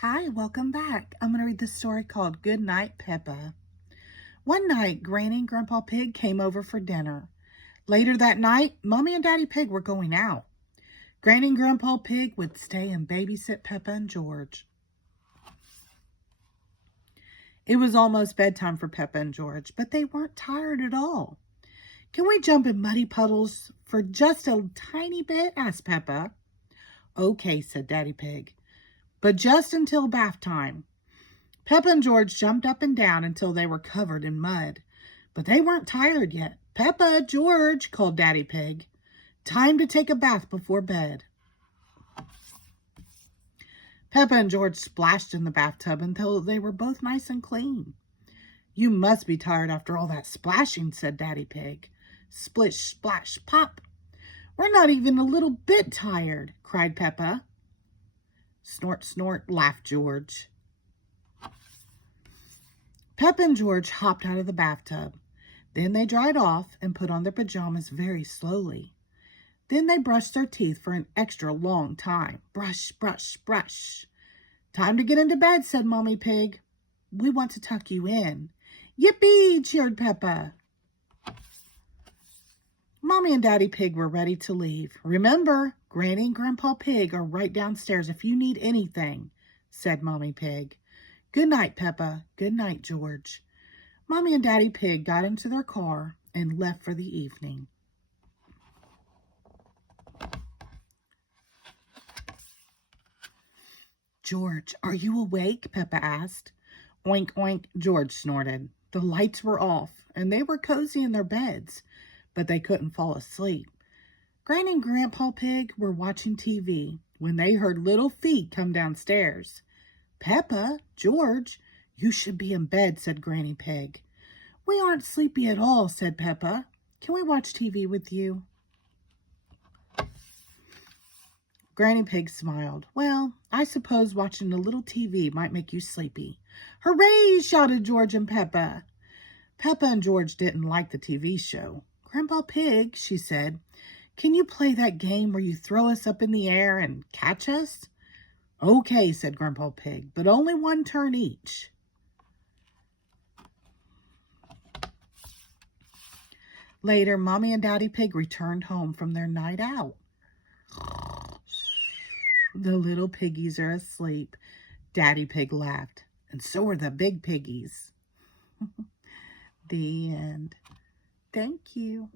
Hi, welcome back. I'm going to read this story called Goodnight Peppa. One night, Granny and Grandpa Pig came over for dinner. Later that night, Mommy and Daddy Pig were going out. Granny and Grandpa Pig would stay and babysit Peppa and George. It was almost bedtime for Peppa and George, but they weren't tired at all. "Can we jump in muddy puddles for just a tiny bit?" asked Peppa. "Okay," said Daddy Pig, "but just until bath time." Peppa and George jumped up and down until they were covered in mud. But they weren't tired yet. "Peppa, George," called Daddy Pig. "Time to take a bath before bed." Peppa and George splashed in the bathtub until they were both nice and clean. "You must be tired after all that splashing," said Daddy Pig. Splish, splash, pop. "We're not even a little bit tired," cried Peppa. Snort, snort, laughed George. Peppa and George hopped out of the bathtub. Then they dried off and put on their pajamas very slowly. Then they brushed their teeth for an extra long time. Brush, brush, brush. "Time to get into bed," said Mommy Pig. "We want to tuck you in." "Yippee!" cheered Peppa. Mommy and Daddy Pig were ready to leave. "Remember, Granny and Grandpa Pig are right downstairs if you need anything," said Mommy Pig. "Good night, Peppa. Good night, George." Mommy and Daddy Pig got into their car and left for the evening. "George, are you awake?" Peppa asked. "Oink, oink," George snorted. The lights were off, and they were cozy in their beds, but they couldn't fall asleep. Granny and Grandpa Pig were watching TV when they heard little feet come downstairs. "Peppa, George, you should be in bed," said Granny Pig. "We aren't sleepy at all," said Peppa. "Can we watch TV with you?" Granny Pig smiled. "Well, I suppose watching a little TV might make you sleepy." "Hooray!" shouted George and Peppa. Peppa and George didn't like the TV show. "Grandpa Pig," she said, "can you play that game where you throw us up in the air and catch us?" "Okay," said Grandpa Pig, "but only one turn each." Later, Mommy and Daddy Pig returned home from their night out. "The little piggies are asleep," Daddy Pig laughed. "And so are the big piggies." The end. Thank you.